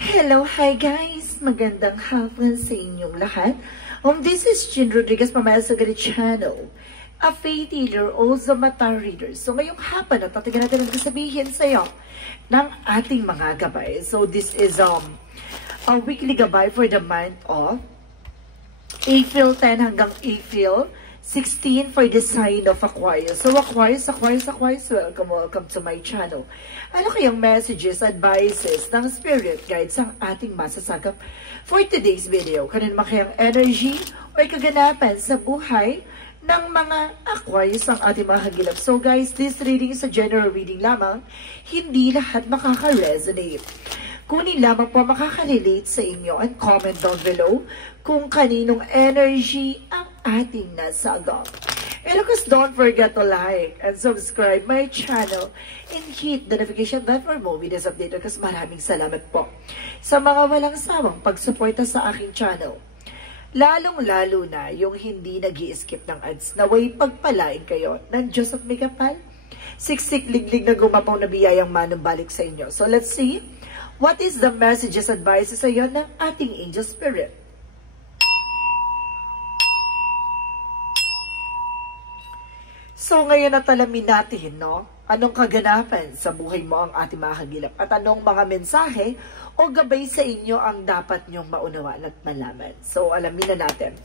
Hello, hi guys! Magandang hapon sa inyong lahat. This is Jean Rodriguez Pamela Sagari Channel, a faith healer, also mata reader. So ngayong hapon, tatigan natin ang sabihin sa iyo ng ating mga gabay. So this is a weekly gabay for the month of April 10 hanggang April 16 for the sign of Aquarius. So Aquarius, welcome to my channel. Ano kayang messages, advices ng spirit guides ang ating masasagap for today's video? Kanin naman kayang energy o kaganapan sa buhay ng mga Aquarius ang ating mga hagilap. So guys, this reading is a general reading lamang. Hindi lahat makaka-resonate. Kunin lamang po makaka-relate sa inyo and comment down below kung kaninong energy ang ating nasagap. And of course, don't forget to like and subscribe my channel and hit the notification bell for more videos updated kasi maraming salamat po sa mga walang sawang pagsuporta sa aking channel. Lalong-lalo na yung hindi nag-i-skip ng ads. Naway pagpalain kayo ng Diyos at may kapal. Siksik liglig na gumapaw na biyayang manumbalik sa inyo. So let's see what is the messages, advices sa iyo ng ating angel spirit. So ngayon natalamin natin, no? Anong kaganapan sa buhay mo ang ating mga hagilap at anong mga mensahe o gabay sa inyo ang dapat nyong maunawaan at malaman. So alamin na natin.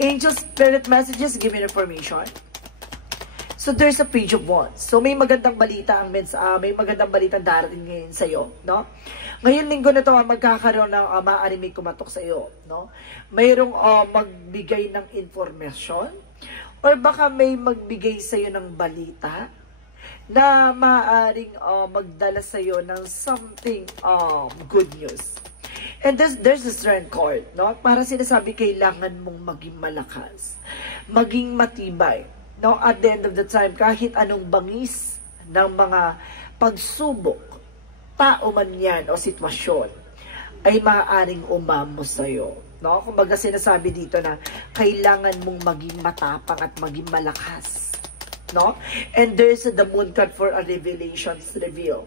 Angel Spirit Messages, give me information. So there's a page of wands. So may magandang balita ang may magandang balita darating ngayon sa iyo, no? Ngayon linggo na to magkakaroon ng maaari may kumatok sa iyo, no? Mayroong magbigay ng information or baka may magbigay sa iyo ng balita na maaaring magdala sa iyo ng something good news. And there's a strength card, no? Para sinasabi kailangan mong maging malakas, maging matibay, no? At the end of the time, kahit anong bangis ng mga pagsubok, tao man yan o sitwasyon, ay maaaring umamo sa iyo. No? Kumbaga sinasabi dito na kailangan mong maging matapang at maging malakas. No? And there's the moon card for a revelations reveal.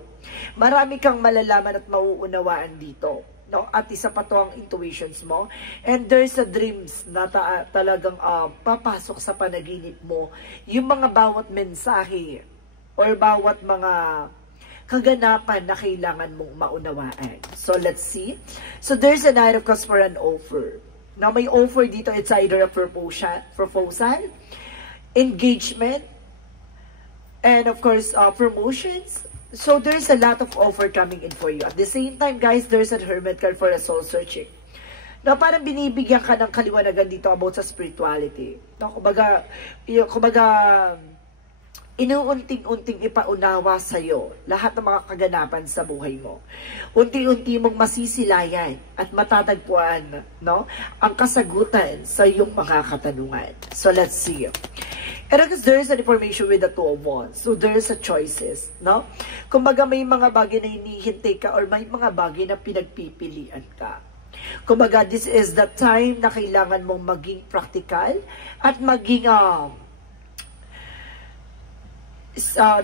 Marami kang malalaman at mauunawaan dito. No? At isa pa to ang intuitions mo. And there's a dreams na talagang papasok sa panaginip mo. Yung mga bawat mensahe or bawat mga kaganapan na kailangan mong maunawaan. So, let's see. So, there's a Knight of Cups for an offer. Now, may offer dito. It's either a proposal, engagement, and of course, promotions. So, there's a lot of offer coming in for you. At the same time, guys, there's a Hermit card for a soul searching. Now, parang binibigyan ka ng kaliwanagan dito about sa spirituality. No, kumbaga, inuunting-unting ipaunawa sa iyo lahat ng mga kaganapan sa buhay mo. Unti-unti mong masisilayan at matatagpuan, no, ang kasagutan sa iyong mga katanungan. So let's see. And because there is an information with the Two of Wands. So there is a choices, no? Kumbaga may mga bagay na hinihintay ka or may mga bagay na pinagpipilian ka. Kumbaga this is the time na kailangan mong maging practical at maging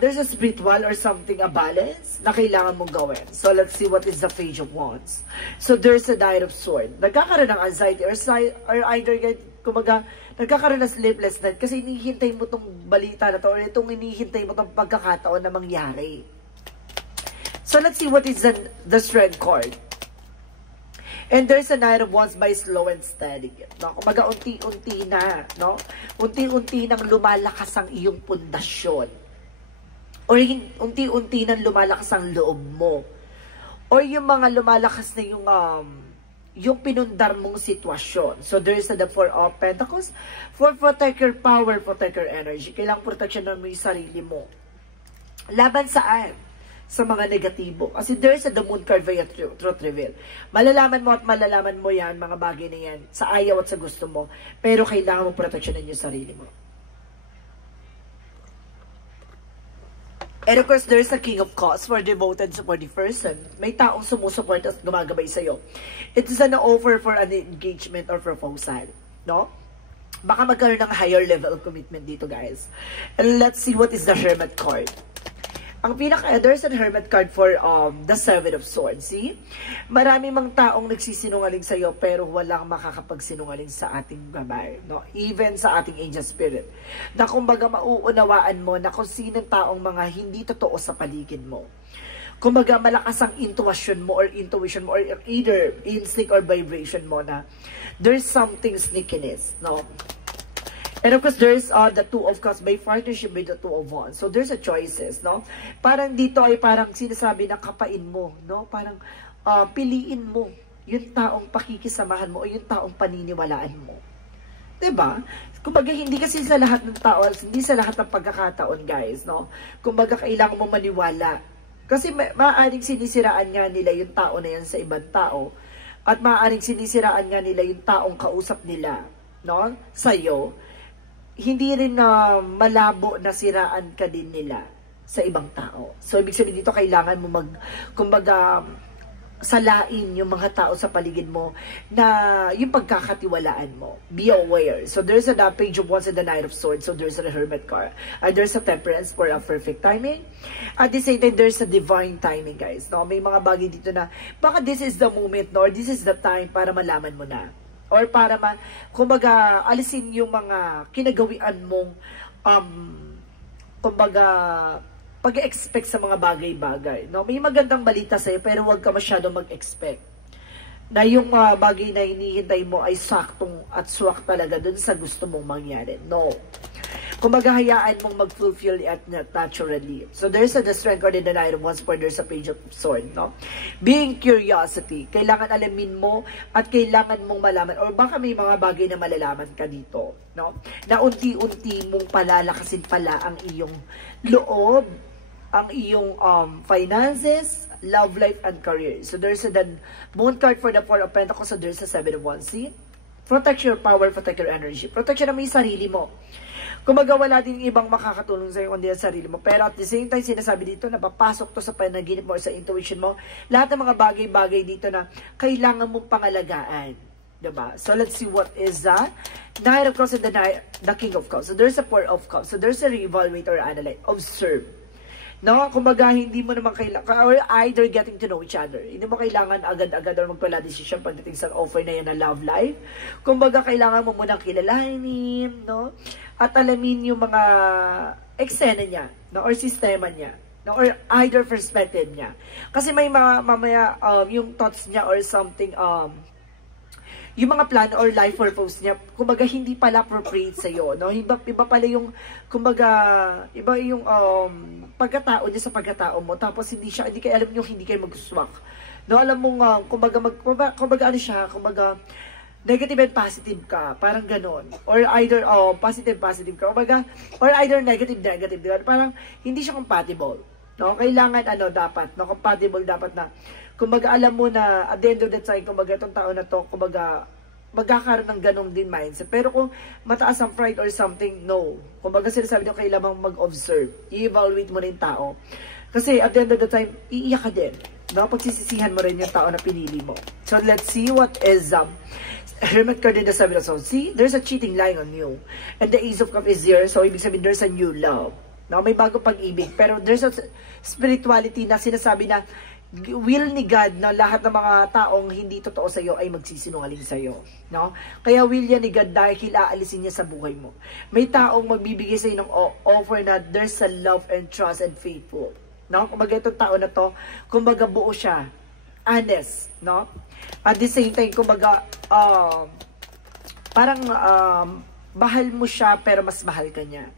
there's a spiritual or something, a balance na kailangan mong gawin. So, let's see what is the Page of Wands. So, there's a Knight of Swords. Nagkakaroon ng anxiety or either, kumaga, nagkakaroon ng sleepless night kasi hinihintay mo itong balita na to or itong hinihintay mo itong pagkakataon na mangyari. So, let's see what is the Strength card. And there's a Knight of Wands by slow and steady. No? Kumaga, unti-unti na, no? Unti-unti nang lumalakas ang iyong pundasyon. Or unti-unti nang lumalakas ang loob mo. Or yung mga lumalakas na yung pinundar mong sitwasyon. So, there is the Four of Pentacles. For protect your power, protect your energy. Kailangang protection mo yung sarili mo. Laban saan? Sa mga negatibo. Kasi there is the Moon card via truth reveal. Malalaman mo at malalaman mo yan, mga bagay na yan, sa ayaw at sa gusto mo. Pero kailangan mo proteksyonan yung sarili mo. And of course, there's a King of Cups for devoted supportive person. May taong sumusuport at gumagabay sa'yo. It is an offer for an engagement or proposal. No? Baka magkaroon ng higher level of commitment dito, guys. And let's see what is the Hermit card. Ang there's a Hermit card for the Seven of Swords. See? Marami mang taong nagsisinungaling sa'yo pero walang makakapagsinungaling sa ating babae. No? Even sa ating angel spirit. Na kumbaga mauunawaan mo na kung sinong taong mga hindi totoo sa paligid mo. Kumbaga malakas ang intuition mo or either instinct or vibration mo na there's something sneakiness. No? And of course, there's the Two of Cups by partnership with the Two of Wands. So, there's a choices, no? Parang dito ay parang sinasabi na kapain mo, no? Parang piliin mo yung taong pakikisamahan mo o yung taong paniniwalaan mo. Diba? Kumbaga, hindi kasi sa lahat ng tao, hindi sa lahat ng pagkakataon, guys, no? Kumbaga, kailangan mo maniwala. Kasi maaaring sinisiraan nga nila yung tao na yan sa ibang tao. At maaaring sinisiraan nga nila yung taong kausap nila, no? Sa'yo. Hindi rin na malabo na siraan ka din nila sa ibang tao. So, ibig sabihin dito, kailangan mo kumbaga, salain yung mga tao sa paligid mo na yung pagkakatiwalaan mo. Be aware. So, there's a Page of Wands and the Knight of Swords. So, there's a Hermit card. And there's a Temperance for a perfect timing. At the same time, there's a divine timing, guys. No? May mga bagay dito na, baka this is the moment, no? Or this is the time para malaman mo na. Or para kumbaga, alisin yung mga kinagawian mong, kumbaga, pag-expect sa mga bagay-bagay. No? May magandang balita sa'yo, pero huwag ka masyadong mag-expect. Na yung bagay na hinihintay mo ay saktong at swak talaga dun sa gusto mong mangyari. No. Kumbaga, hayaan mong mag-fulfill it naturally. So, there's the Strength card in the Knight of Wands where there's a Page of Swords, no? Being curiosity. Kailangan alamin mo at kailangan mong malaman or baka may mga bagay na malalaman ka dito, no? Na unti-unti mong palalakasin pala ang iyong loob, ang iyong finances, love life, and career. So, there's the Moon card for the Four of Pentacles. So, there's the Seven of Wands. See? Protect your power, protect your energy. Protect mo yung sarili mo. Kumbaga, wala din ibang makakatulong sa'yo kundi ang sarili mo. Pero at the same time, sinasabi dito na papasok to sa panaginip mo or sa intuition mo. Lahat ng mga bagay-bagay dito na kailangan mong pangalagaan. Diba? So, let's see what is the Knight of Cups and the King of Cups. So, there's a Four of Cups. So, there's a reevaluate or analyze. Observe. No? Kumbaga, hindi mo naman kailangan, or either getting to know each other. Hindi mo kailangan agad-agad or magpala-desisyon pagdating sa offer na yan na love life. Kumbaga, kailangan mo munang kilalanin, no? At alamin yung mga eksena niya, no? Or sistema niya, no? Or either perspective niya. Kasi may mga, mamaya, yung thoughts niya or something, yung mga plan or life purpose niya, kumbaga, hindi pala appropriate sa'yo, no? Iba pala yung, kumbaga, iba yung pagkatao niya sa pagkatao mo, tapos hindi kayo alam yung hindi kayo mag-swak. No, alam mo nga, kumbaga ano siya, kumbaga, negative and positive ka, parang ganon. Or either, positive ka, kumbaga, or either negative, parang hindi siya compatible. No, kailangan, dapat, no, compatible dapat na, kumbaga, alam mo na, at the end of the time, kumbaga, itong tao na to, kumbaga, magkakaroon ng ganong din mindset. Pero kung mataas ang pride or something, no. Kumbaga, sinasabi nyo, kailangan mag-observe. I-evaluate mo na yung tao. Kasi, at the end of the time, iiyak ka din. No? Pagsisisihan mo rin yung tao na pinili mo. So, let's see what is, Hermit card in the Seven of Swords. See, there's a cheating lying on you. And the Ace of Cups is here. So, ibig sabihin, there's a new love. No? May bagong pag-ibig. Pero, there's a spirituality na sinasabi na, will ni God na lahat ng mga taong hindi totoo sa iyo ay magsisinungaling sa iyo, no? Kaya will yan ni God dahil aalisin niya sa buhay mo. May taong magbibigay sa iyo ng offer na there's a love and trust and faithful, no? Kumbaga itong tao na to, kumbaga buo siya, honest, no? At the same time, kumbaga parang mahal mo siya pero mas mahal ka niya.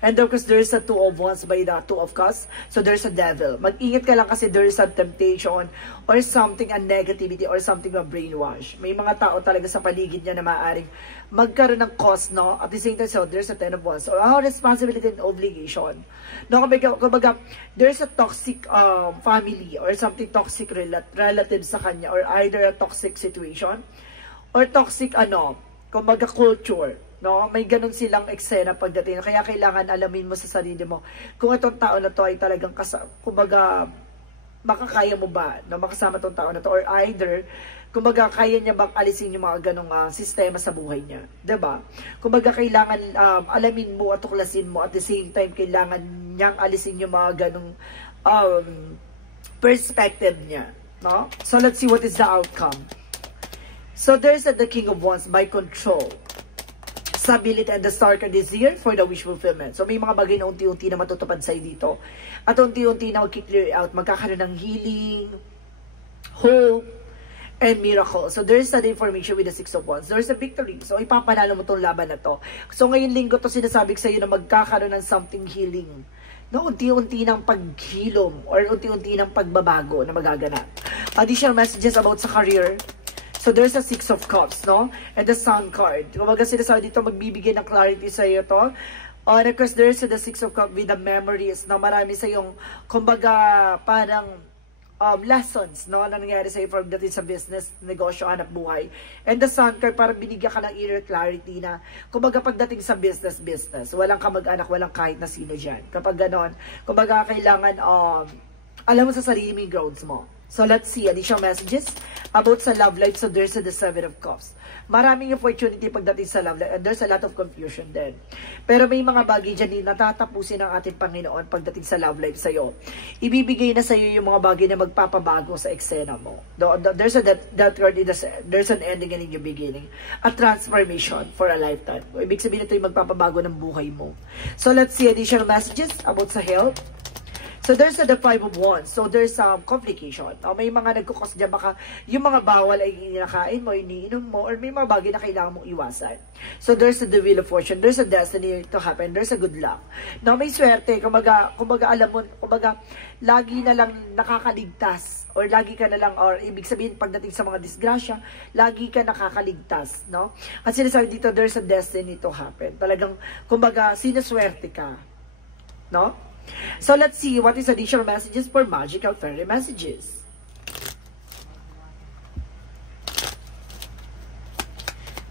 And of course, there's a Two of Wands by the Two of Cups. So, there's a devil. Mag-ingat ka lang kasi there's a temptation or something, a negativity or something na brainwash. May mga tao talaga sa paligid niya na maaaring magkaroon ng cause, no? At the same time, so, there's a Ten of Wands. So, our responsibility and obligation. No, kumbaga, there's a toxic family or something toxic relative sa kanya or either a toxic situation or toxic, kumbaga, culture. No, may ganun silang eksena pagdating. Kaya kailangan alamin mo sa sarili mo kung itong tao na to ay talagang kumbaga makakaya mo ba na makasama itong tao na to or either kumbaga kaya niya bang alisin yung mga ganung sistema sa buhay niya, 'di ba? Kumbaga kailangan alamin mo at tuklasin mo at the same time kailangan niyang alisin yung mga ganung perspective niya. No? So, let's see what is the outcome. So, there's the King of Wands by control. Stability and the Star card is here for the wish fulfillment. So, may mga bagay na unti-unti na matutupad sa'yo dito. At unti-unti na mag-clear out. Magkakaroon ng healing, hope, and miracle. So, there's the information with the Six of Wands. There's a victory. So, ipapanalo mo itong laban na to. So, ngayon linggo to sinasabi sa'yo na magkakaroon ng something healing. No, unti-unti ng paghilom or unti-unti ng pagbabago na magaganap. Additional messages about sa career. So, there's a Six of Cups, no? And the Sun card. Kumbaga sinasabi dito, magbibigay ng clarity sa iyo to. And of course, there's the Six of Cups with the memories na marami sa yung, kumbaga, parang lessons, no? Na nangyari sa iyo from that sa business, negosyo, hanap buhay. And the Sun card, parang binigyan ka ng inner clarity na, kumbaga, pagdating sa business, walang kamag-anak, walang kahit na sino dyan. Kapag ganon, kumbaga, kailangan, alam mo sa sarili mo yung grounds mo. So, let's see additional messages about sa love life. So, there's the Seven of Cups. Maraming opportunity pagdating sa love life. And there's a lot of confusion din. Pero may mga bagay dyan na natatapusin ng ating Panginoon pagdating sa love life sa'yo. Ibibigay na sa'yo yung mga bagay na magpapabago sa eksena mo. There's there's an ending and a new beginning. A transformation for a lifetime. Ibig sabihin ito yung magpapabago ng buhay mo. So, let's see additional messages about sa health. So, there's the Five of Wands. So, there's some complication. May mga nagkukos dyan, baka yung mga bawal ay inakain mo, iniinom mo, or may mga bagay na kailangan mong iwasan. So, there's the Wheel of Fortune. There's a destiny to happen. There's a good luck. Now, may swerte. Kumbaga alam mo, kumbaga, lagi na lang nakakaligtas. Or lagi ka na lang, or ibig sabihin, pagdating sa mga disgrasya, lagi ka nakakaligtas, no? At sinasabi dito, there's a destiny to happen. Talagang, kumbaga, sinuswerte ka. No? So, let's see what is additional messages for magical fairy messages.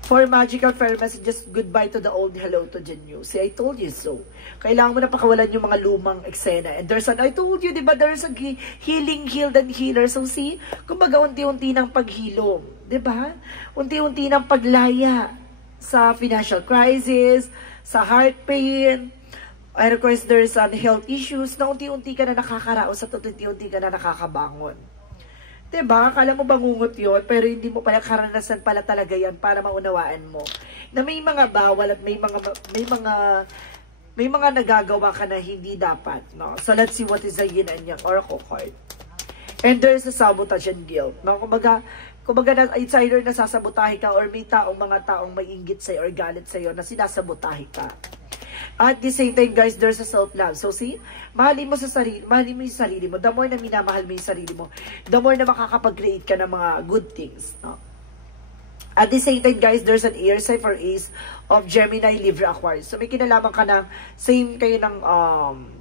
For magical fairy messages, goodbye to the old, hello to the new. See, I told you so. Kailangan mo na pakawalan yung mga lumang eksena. And there's I told you, diba, there's a healing, healed, and healer. So, see, kumbaga unti-unti ng paghilom. Diba? Unti-unti ng paglaya sa financial crisis, sa heart pain, and of course, there's health issues na unti-unti ka na nakakaraos at unti-unti ka na nakakabangon. Diba? Akala mo bangungot yun, pero hindi mo pala karanasan pala talaga yan para maunawaan mo. Na may mga bawal at may mga nagagawa ka na hindi dapat. No? So, let's see what is the yin and yang oracle card. And there's a sabotage and guilt. No? Kumbaga it's either nasasabotahe ka or may mga taong may inggit sa'yo or galit sa'yo na sinasabotahe ka. At the same time, guys, there's a self-love. So, see, mahalin mo yung sarili mo. The more na minamahal mo yung sarili mo, the more na makakapag-create ka ng mga good things. No? At the same time, guys, there's an air sign for Ace of Gemini, Libra, Aquarius. So, may kinalaman ka ng same kayo ng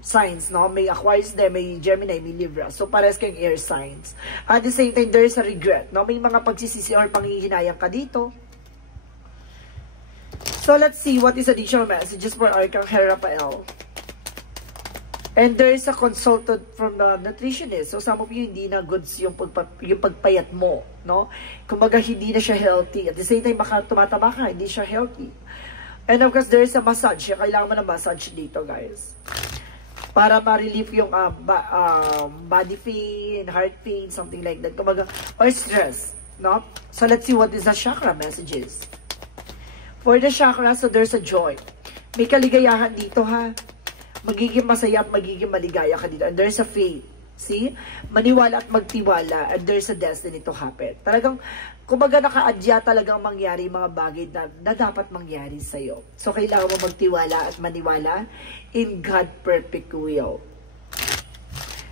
signs, no? May Aquarius din, may Gemini, may Libra. So, pares kayong air signs. At the same time, there's a regret, no? May mga pagsisisi or panghihinayang ka dito. So, let's see what is additional messages for Archangel Raphael. And there is a consultant from the nutritionist. So, some of you, hindi na goods yung pagpayat mo, no? Kumbaga, hindi na siya healthy. At the same time, baka tumataba ka, hindi siya healthy. And of course, there is a massage. Kailangan mo na massage dito, guys. Para ma-relieve yung body pain, heart pain, something like that. Kumbaga, or stress, no? So, let's see what is the chakra messages. For the chakra, so there's a joy. May kaligayahan dito, ha? Magiging masaya at magiging maligaya ka dito. And there's a faith. See? Maniwala at magtiwala. And there's a destiny to happen. Talagang, kumbaga naka-adya talagang mangyari mga bagay na dapat mangyari sa'yo. So, kailangan mo magtiwala at maniwala in God perfect will.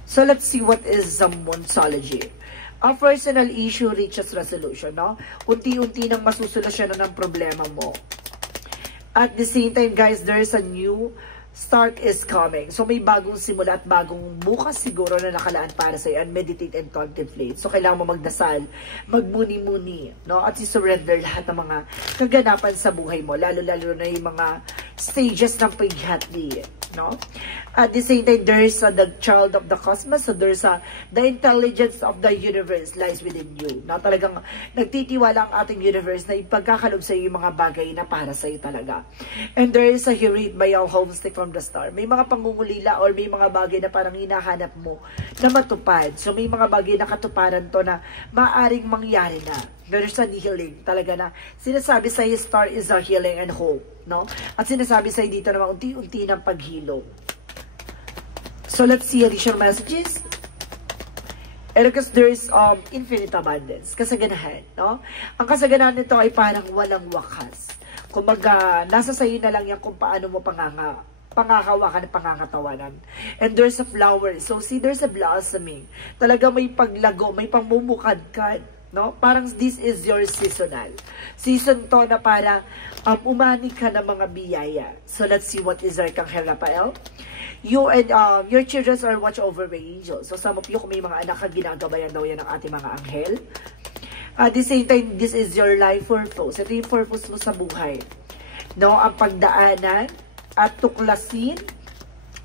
So, let's see what is the Monsology. A personal issue reaches resolution, no? Unti-unti nang masusolusyonan ng problema mo. At the same time, guys, there's a new start is coming. So, may bagong simula at bagong bukas siguro na nakalaan para sa'yo, and meditate and contemplate. So, kailangan mo magdasal, magmuni-muni, no? At i-surrender lahat ng mga kaganapan sa buhay mo, lalo-lalo na yung mga stages ng paghati no? At the same time, there's the child of the cosmos, so there's the intelligence of the universe lies within you. Na talagang nagtitiwala ang ating universe na ipagkakalob sa iyo yung mga bagay na para sa iyo talaga. And there is a read by all homestick from the star. May mga pangungulila or may mga bagay na parang hinahanap mo na matupad. So may mga bagay na katuparan to na maaring mangyari na. There's a healing talaga na sinasabi sa star is a healing and hope, no? At sinasabi sa dito na unti-unti ng paghilom. So let's see additional messages. And because there is infinite abundance, kasaganahan, no? Ang kasaganahan nito ay parang walang wakas. Kumbaga, nasa sayo na lang yan kung paano mo pangakawakan at pangangatawanan. And there's a flower. So see, there's a blossoming. Talaga may paglago, may pangmumukadkad. No? Parang this is your seasonal. Season to na para umani ka ng mga biyaya. So let's see what is Arkanghel Rafael. You and your children are watched over by angels. So some of you, kung may mga anak ka, ginagabayan daw yan ng ating mga anghel. At the same time, this is your life purpose. Ito yung purpose mo sa buhay. No? Ang pagdaanan at tuklasin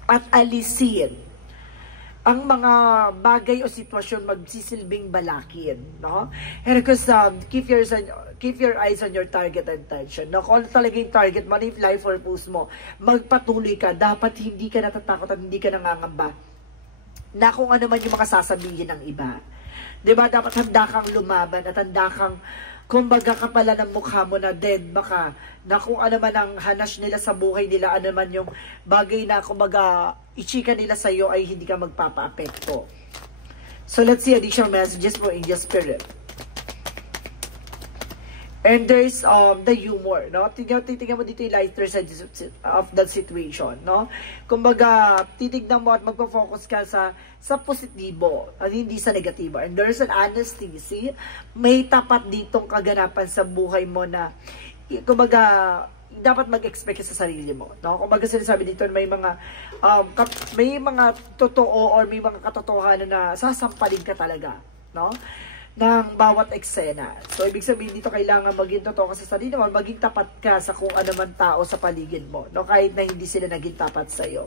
at alisin ang mga bagay o sitwasyon magsisilbing balakin, no? And because keep your eyes on your target and attention. No? Kung talaga yung target mo, yung life purpose mo, magpatuloy ka. Dapat hindi ka natatakot at hindi ka nangangamba na kung ano man yung makasasabihin ng iba. Diba? Dapat handa kang lumaban at handa kang kumbaga kapala ng mukha mo na dead baka na kung ano man ang hanas nila sa buhay nila, ano man yung bagay na kumbaga ichika nila sa iyo ay hindi ka magpapa-apekto. So let's see additional messages for Angel Spirit. And there's the humor, no? Titingnan mo dito yung lighter side of that situation, no? Kumbaga, titignan mo at magpo-focus ka sa positibo at hindi sa negatibo. And there's an honesty, see? May tapat ditong kaganapan sa buhay mo na, kumbaga, dapat mag-expect sa sarili mo, no? Kumbaga sinasabi dito may mga totoo or may mga katotohanan na sasampalin ka talaga, no? Ng bawat eksena. So, ibig sabihin dito, kailangan maging totoo ka sa sarili mo, maging tapat ka sa kung ano man tao sa paligid mo, no? Kahit na hindi sila naging tapat sa'yo.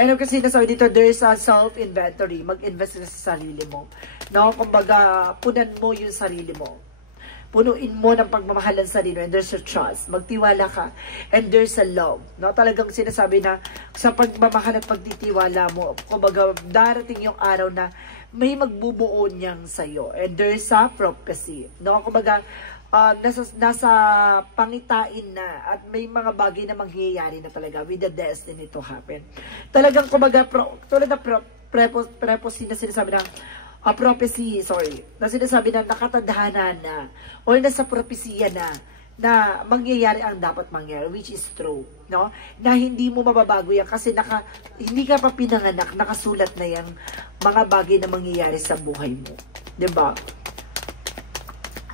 And kasi nasabi dito, there's a self-inventory. Mag-invest ka sa sarili mo, no? Kumbaga, punan mo yung sarili mo. Punuin mo ng pagmamahal ang sarili mo. And there's a trust. Magtiwala ka. And there's a love, no? Talagang sinasabi na sa pagmamahal at pagtitiwala mo, kumbaga, darating yung araw na may magbubuo niyang sa'yo. And there's a prophecy. No? Kumbaga, nasa pangitain na at may mga bagay na mangyayari na talaga with the destiny to happen. Talagang, kumbaga, tulad na prophecy na sinasabi ng prophecy, na sinasabi na nakatadhana na o nasa propesya na mangyayari ang dapat mangyari, which is true, no? Na hindi mo mababago yan kasi hindi ka pa pinanganak, nakasulat na yung mga bagay na mangyayari sa buhay mo. 'Di ba?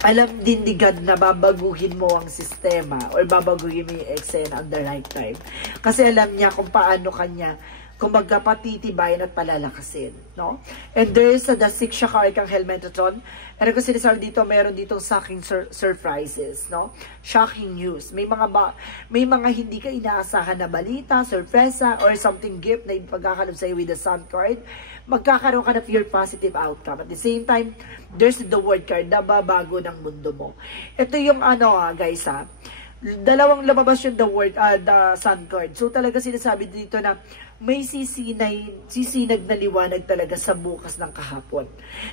Alam din ni God na babaguhin mo ang sistema or babaguhin mo yung eksena at the right time. Kasi alam niya kung paano kanya kumbaga patitibayan at palalakasin, no? And there is the Six Shaka Arkanghel Metatron. And kung sinasabi dito, meron ditong shocking surprises, no? Shocking news. May mga hindi ka inaasahan na balita, sorpresa, or something gift na ipagkakalob sa'yo with the Sun card. Magkakaroon ka ng your positive outcome. At the same time, there's the Word card na babago ng mundo mo. Ito yung guys, dalawang lumabas yung the Sun card. So talaga sinasabi dito na may sisinag na liwanag talaga sa bukas ng kahapon.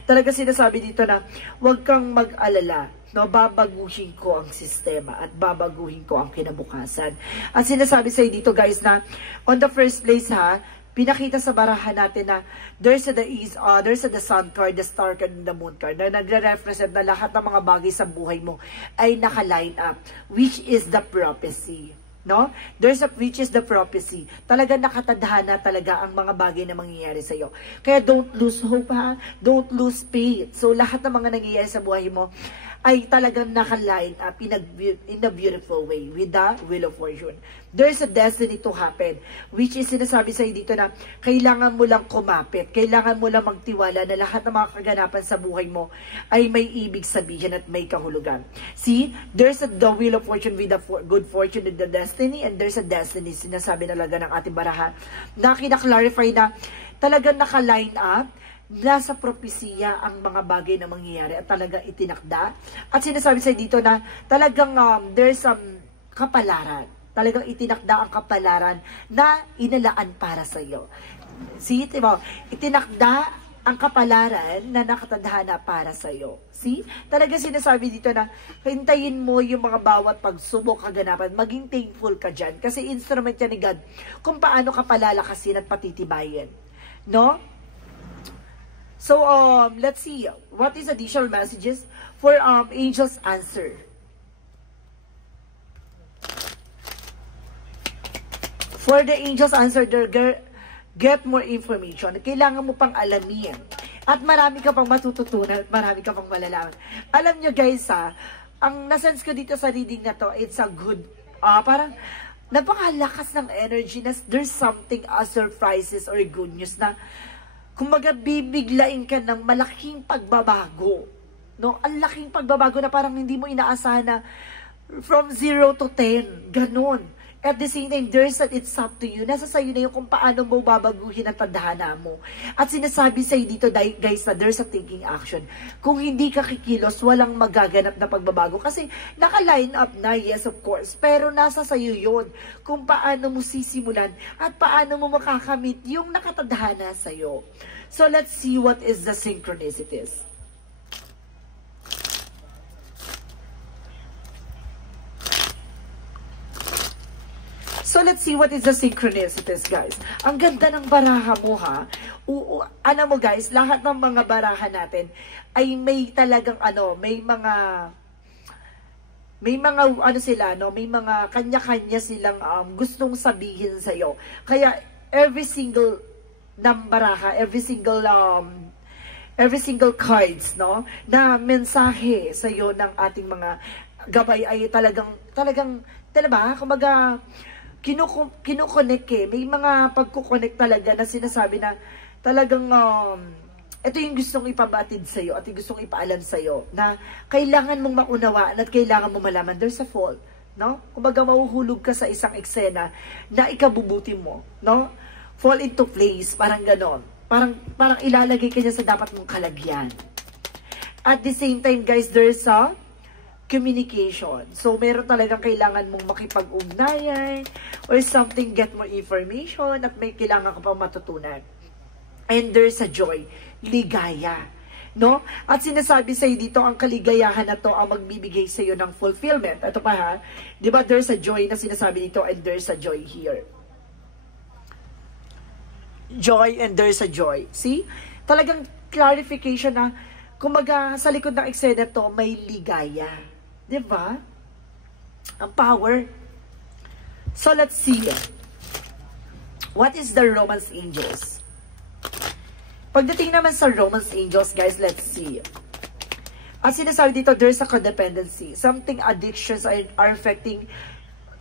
Talaga sinasabi dito na huwag kang mag-alala, no? Babaguhin ko ang sistema at babaguhin ko ang kinabukasan. At sinasabi sa'yo dito guys na on the first place pinakita sa barahan natin na there's the Sun card, the Star card, and the Moon card na nagre-represent na lahat ng mga bagay sa buhay mo ay naka-line up, which is the prophecy. No? Which is the prophecy. Talaga nakatadhana talaga ang mga bagay na mangyayari sa iyo. Kaya don't lose hope Don't lose faith. So lahat ng mga nangyayari sa buhay mo ay talagang naka-line up in a beautiful way with the Wheel of Fortune. There's a destiny to happen, which is sinasabi sa iyo dito na kailangan mo lang kumapit, kailangan mo lang magtiwala na lahat ng mga kaganapan sa buhay mo ay may ibig sabihin at may kahulugan. See, there's the Wheel of Fortune with the good fortune and the destiny destiny and there's a destiny. Sinasabi talaga ng ating barahan na kinaklarify na talagang naka-line up, nasa propesiya ang mga bagay na mangyayari at talagang itinakda. At sinasabi sa dito na talagang there's some kapalaran. Talagang itinakda ang kapalaran na inalaan para sa iyo. See, diba? Itinakda ang kapalaran na nakatadhana para sa iyo. See? Talaga sinasabi dito na hintayin mo yung mga bawat pagsubok, kaganapan, maging thankful ka dyan. Kasi instrument yan ni God kung paano ka palalakasin at patitibayin. No? So, let's see. What is additional messages for angels answer? For the angels answer, get more information. Kailangan mo pang alamin. At marami ka pang matututunan at marami ka pang malalaman. Alam nyo guys ang nasense ko dito sa reading na to, it's a good, parang napakalakas ng energy na there's something surprises or good news na kumbaga bibiglain ka ng malaking pagbabago. No? Ang laking pagbabago na parang hindi mo inaasahan na from 0 to 10. Ganon. At the same time, it's up to you. Nasa sayo na yung kung paano mo babaguhin ang tadhana mo. At sinasabi sa'yo dito, guys, na there's a taking action. Kung hindi ka kikilos, walang magaganap na pagbabago. Kasi naka-line up na, yes, of course. Pero nasa sayo yun. Kung paano mo sisimulan at paano mo makakamit yung nakatadhana sa'yo. So, let's see what is the synchronicities. So, let's see what is the synchronicities, guys. Ang ganda ng baraha mo, ha? Ano mo, guys, lahat ng mga baraha natin ay may talagang, may mga sila, may mga kanya-kanya silang gustong sabihin sa'yo. Kaya, every single baraha, every single cards, no, na mensahe sa'yo ng ating mga gabay ay talagang, diba? Kumbaga, kinukonek May mga pagkukonek talaga na sinasabi na talagang ito yung gustong ipabatid sa'yo at yung gustong ipaalam sa'yo na kailangan mong maunawaan at kailangan mong malaman. There's a fault. No? Kumbaga mahuhulog ka sa isang eksena na ikabubuti mo. No? Fall into place. Parang ganon. Parang ilalagay ka niya sa dapat mong kalagyan. At the same time, guys, there's a communication. So, meron talagang kailangan mong makipag-ugnayan or something, get more information at may kailangan ka pang matutunan. And there's a joy, ligaya. No? At sinasabi sa'yo dito, ang kaligayahan na to ang magbibigay sa'yo ng fulfillment. Ito pa ha, di ba there's a joy na sinasabi dito and there's a joy here. Joy and there's a joy. See? Talagang clarification na kumbaga sa likod ng eksena to may ligaya. Diba? Ang power. So, let's see. What is the Romance Angels? Pagdating naman sa Romance Angels, guys, let's see. At sinasabi dito, there's a codependency. Something addictions are affecting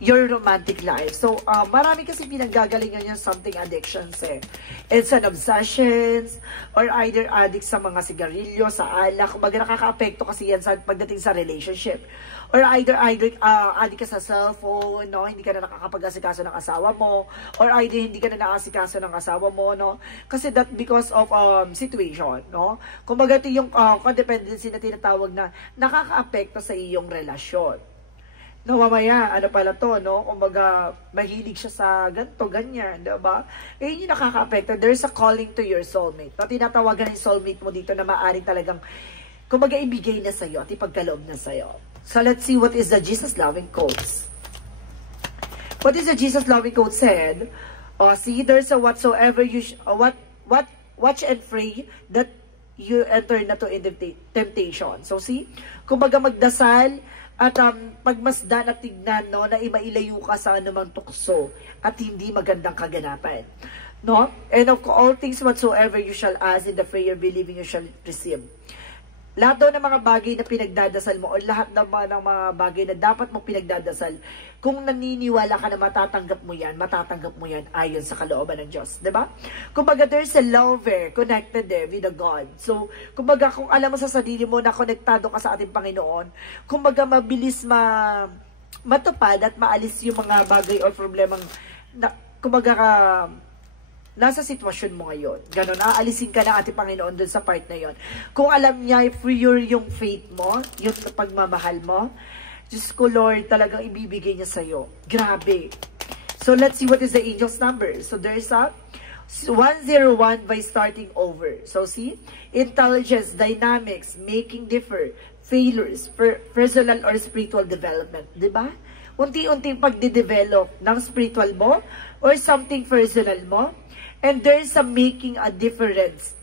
your romantic life. So, marami kasi pinanggagalingan yung something addictions eh. It's an obsessions or either addict sa mga sigarilyo, sa alak. Kumbaga nakaka-apekto kasi yan sa pagdating sa relationship. Or either addict ka sa cellphone, no? Hindi ka na nakakapag-asikaso ng asawa mo. Or either hindi ka na nakasikaso ng asawa mo, no? Kasi that because of situation, no? Kumbaga ito yung codependency na tinatawag na nakaka-apekto sa iyong relasyon. No, mamaya, ano pala to, no? Kumbaga, mahilig siya sa ganito, ganyan, diba? Eh, yun yung nakaka-apekto. There's a calling to your soulmate. No, tinatawagan yung soulmate mo dito na maaaring talagang, kumbaga, ibigay na sa'yo at ipagkaloob na sa'yo. So, let's see what is the Jesus-loving quotes. What is the Jesus-loving quote said? See, there's a whatsoever you, watch and pray that you enter na to in temptation. So, see, kumbaga magdasal, at pagmasdan at tignan, no, na imailayo ka sa anumang tukso at hindi magandang kaganapan. No? And of all things whatsoever you shall ask in the prayer, believing you shall receive. Lahat daw ng mga bagay na pinagdadasal mo o lahat ng mga bagay na dapat mong pinagdadasal, kung naniniwala ka na matatanggap mo yan ayon sa kalooban ng Diyos. Diba? Kumbaga, there's a love connected with the God. So, kumbaga, kung alam mo sa sarili mo na konektado ka sa ating Panginoon, kumbaga, mabilis matupad at maalis yung mga bagay or problemang na, kumbaga nasa sitwasyon mo ngayon. Ganon, aalisin ka ng ating Panginoon dun sa part na yon. Kung alam niya, pure yung faith mo, yung pagmamahal mo, Diyos ko Lord, talagang ibibigay niya sa'yo. Grabe. So let's see what is the angel's number. So there's a 101 by starting over. So see, intelligence, dynamics, making differ, failures, personal or spiritual development. Diba? Unti-unting pagde-develop ng spiritual mo or something personal mo. And there's a making a difference.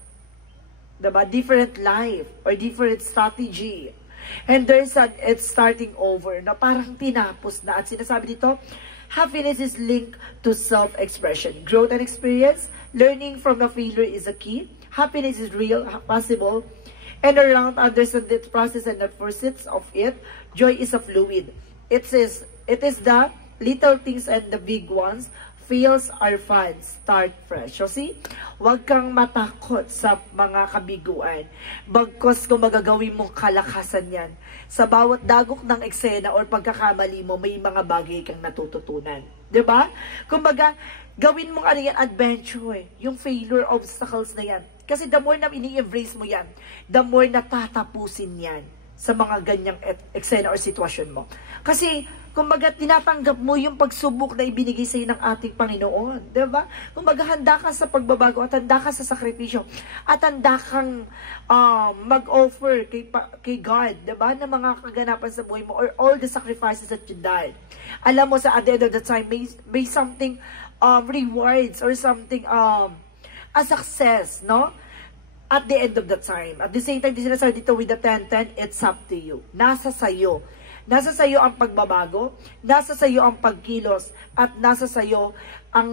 Diba? Different life or different strategy. And there's it's starting over na parang tinapos na. At sinasabi dito, happiness is linked to self-expression. Growth and experience, learning from the failure is a key. Happiness is real, possible, and around understand the process and the pursuits of it. Joy is a fluid. It is the little things and the big ones. Feels are fun. Start fresh. So see, huwag kang matakot sa mga kabiguan. Bagkos kung magagawin mong kalakasan yan. Sa bawat dagok ng eksena or pagkakamali mo, may mga bagay kang natututunan. Diba? Kumbaga, gawin mong ano yan, adventure eh. Yung failure, obstacles na yan. Kasi the more na ini-embrace mo yan, the more na tatapusin yan sa mga ganyang eksena or sitwasyon mo. Kasi, kumbaga, tinatanggap mo yung pagsubok na ibinigay sa'yo ng ating Panginoon. Diba? Kumbaga, handa ka sa pagbabago at handa ka sa sakripisyo at handa kang mag-offer kay God, diba? Na mga kaganapan sa buhay mo or all the sacrifices that you did. Alam mo, sa at the end of the time, may something rewards or something a success, no? At the end of the time. At the same time, sinasabi dito with the 10-10, it's up to you. Nasa sayo. Nasa sayo ang pagbabago, nasa sayo ang pagkilos, at nasa sayo ang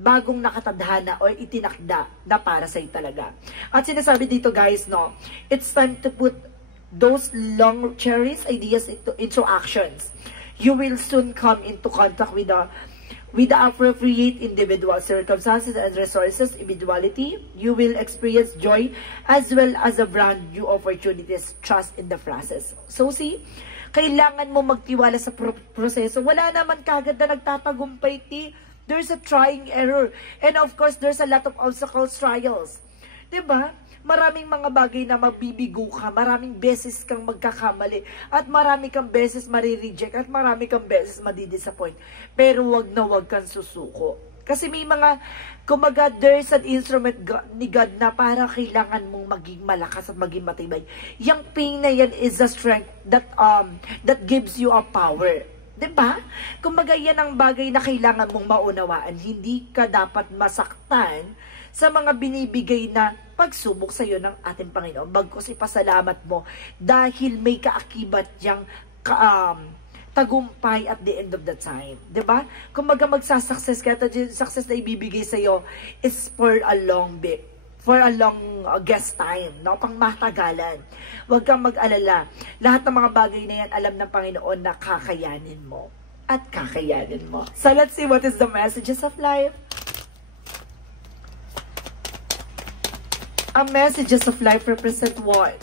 bagong nakatadhana o itinakda na para sa'yo talaga. At sinasabi dito guys, no, it's time to put those long cherished ideas into actions. You will soon come into contact with the appropriate individual circumstances and resources, individuality. You will experience joy as well as a brand new opportunities, trust in the process. So see, kailangan mo magtiwala sa proseso. Wala naman kagad na nagtatagumpay, there's a trying error. And of course, there's a lot of obstacles, trials. Diba? Maraming mga bagay na mabibigo ka, maraming beses kang magkakamali, at marami kang beses marireject, at marami kang beses madidisappoint. Pero wag na wag kang susuko. Kasi may mga, kumaga, there's an instrument ni God na para kailangan mong maging malakas at maging matibay. Yung pain na yan is the strength that gives you a power. Diba? Kumaga, yan ang bagay na kailangan mong maunawaan. Hindi ka dapat masaktan sa mga binibigay na pagsubok sa iyo ng ating Panginoon. Bagkus ipasalamat mo dahil may kaakibat yang tagumpay at the end of the time. Diba? Kung magsasuccess ka, success na ibibigay sa iyo is for a long guest time, no? Pang matagalan. Huwag kang mag-alala. Lahat ng mga bagay na yan, alam ng Panginoon na kakayanin mo. At kakayanin mo. So let's see what is the messages of life. Ang messages of life represent what?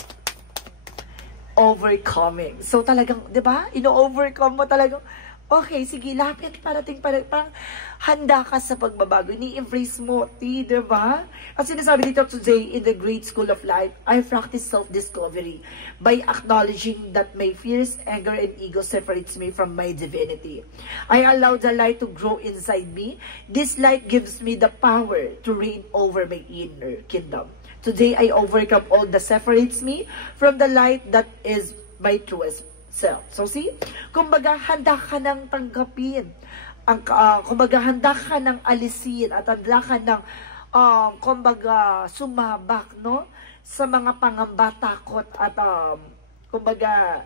Overcoming. So talagang, di ba? Ino-overcome mo talagang, okay, sige, lapit, parang handa ka sa pagbabago. Ni-embrace mo, di ba? At sinasabi dito today, in the great school of life, I practice self-discovery by acknowledging that my fears, anger, and ego separates me from my divinity. I allow the light to grow inside me. This light gives me the power to reign over my inner kingdom. Today, I overcome all that separates me from the light that is my truest self. So see, kumbaga handa ka nang tanggapin, kumbaga handa ka nang alisin at handa ka nang kumbaga sumabak, no, sa mga pangamba, takot at kumbaga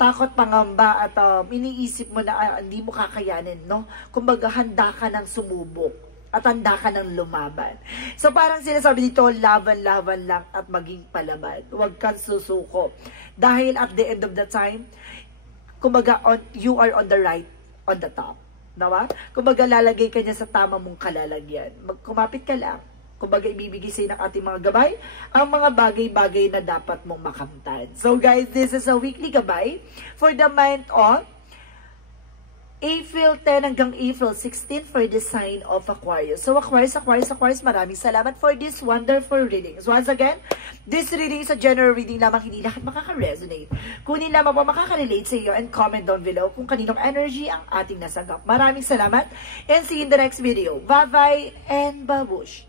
takot, pangamba at iniisip mo na hindi mo kakayanin, no? Kumbaga handa ka nang sumubok at handa ka ng lumaban. So parang sinasabi dito, laban-laban lang at maging palaban. Huwag kang susuko. Dahil at the end of the time, kumbaga you are on the right, on the top. Diba? Kumbaga lalagay ka niya sa tama mong kalalagyan. Kumapit ka lang. Kumbaga, ibibigay sa'yo ng ating mga gabay ang mga bagay-bagay na dapat mong makamtan. So guys, this is a weekly gabay for the month of April 10 hanggang April 16 for the sign of Aquarius. So Aquarius, maraming salamat for this wonderful readings. Once again, this reading is a general reading lamang, hindi lahat makaka-resonate. Kunin lamang po makaka-relate sa iyo and comment down below kung kaninong energy ang ating nasagap. Maraming salamat and see you in the next video. Bye-bye and babush!